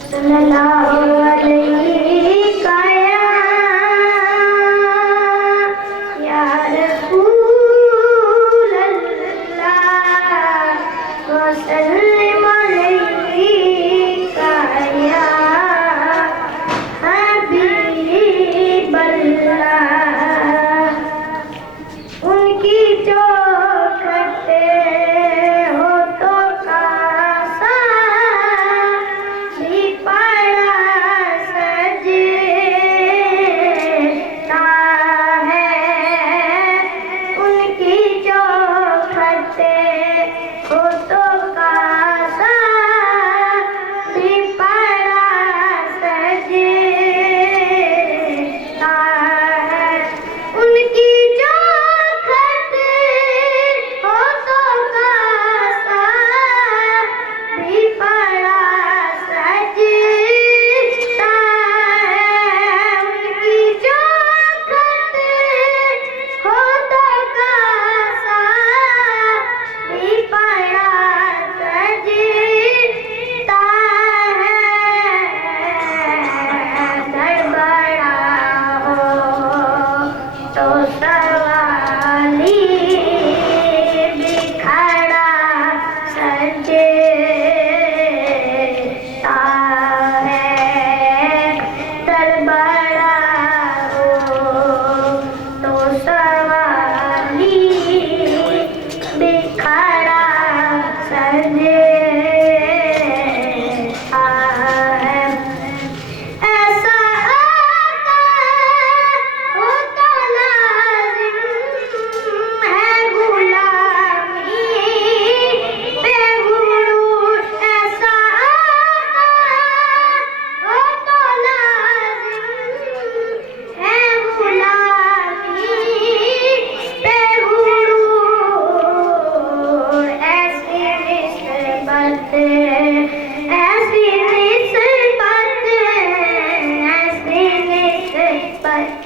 सल्लल्लाहु अलैहि काया या रसूल अल्लाह वसल्लम अलैहि काया हबीब अल्लाह। उनकी चौखट हो तो कासा भी पड़ा सजता है। उनकी चौखट हो तो कासा भी पड़ा सजता है। उनकी चौखट हो तो कासा भी पड़ा सजता है। उनकी चौखट हो तो कासा भी पड़ा सजता है। गड़बड़ा हो तो सवाली बिखरा सजता है। गड़बड़ा हो तो सवाली बिखरा सजता है। ऐसा आता हो तो लाजिम है गुलामी पे गुरूर। ऐसा आता हो तो लाजिम है गुलामी पे गुरूर। ऐसी निस्बत ऐसी निस्बत ऐसी निस्बत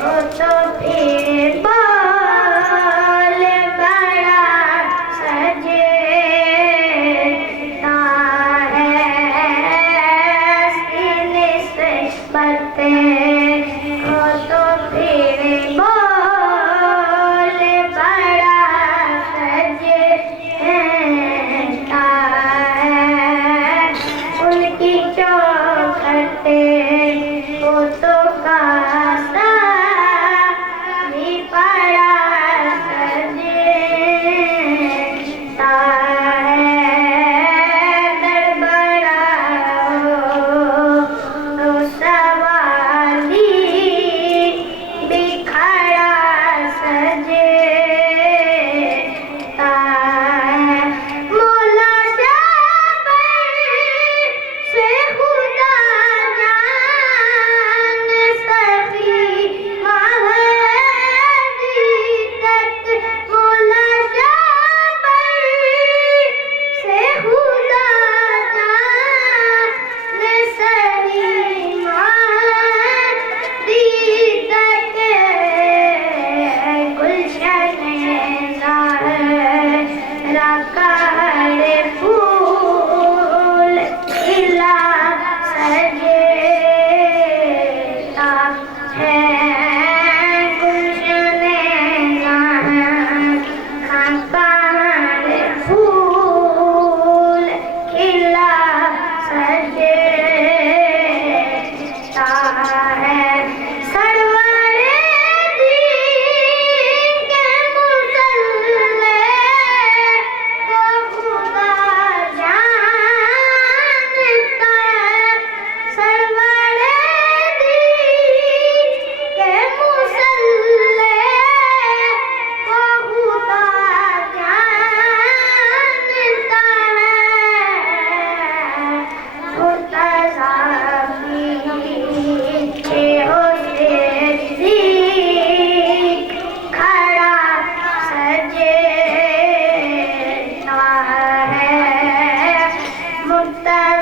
हो तो फिर बोल बड़ा सजता है। ऐसी निस्बत हो तो फिर बोल बड़ा सजता है। उनकी चौखट हो तो कासा भी पड़ा सजता है। गड़बड़ा हो तो सवाली बिखरा सजता है। मौला शाबर से खुदा जान सकी महदी तक। मौला शाबर से खुदा जान सकी महदी तक। गुलशन ज़हरा का हर फूल खिला सजता है। गुलशन ज़हरा का हर फूल खिला सजता है। सरवरे दीन के मुसल्ले को खुदा जानता है। सरवरे दीन के मुसल्ले को खुदा जानता है। मुर्तज़ा पीछे हो सिद्दीक खड़ा सजता है। मुर्तज़ा